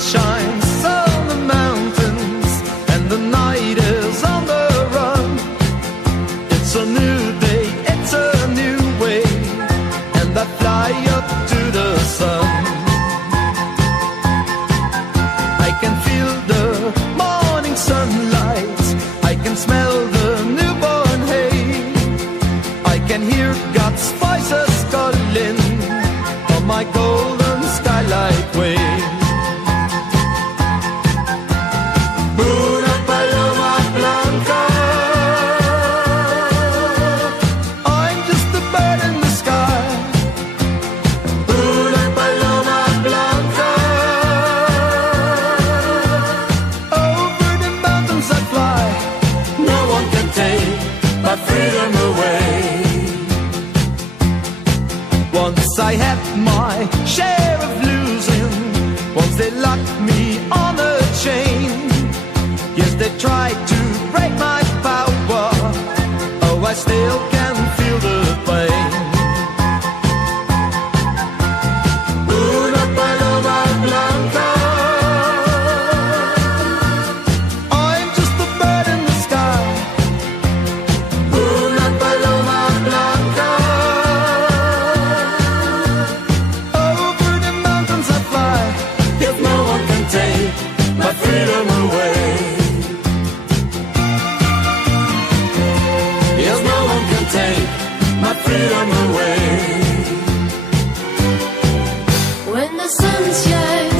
shines on the mountains and the night is on the run. It's a new day, it's a new way, and I fly up to the sun. I can feel the morning sunlight, I can smell the newborn hay, I can hear God's voices calling on my golden skylight way. Una paloma blanca, I'm just a bird in the sky. Una paloma blanca, over the mountains I fly. No one can take my freedom away. Once I had my share of losing, once they locked me on a chain. Yes, they tried to break my power, oh, I still can feel the pain. Una paloma blanca, I'm just a bird in the sky. Una paloma blanca, over the mountains I fly. Yes, no one can take my freedom away. Yes, no one can take my freedom away. When the sun shines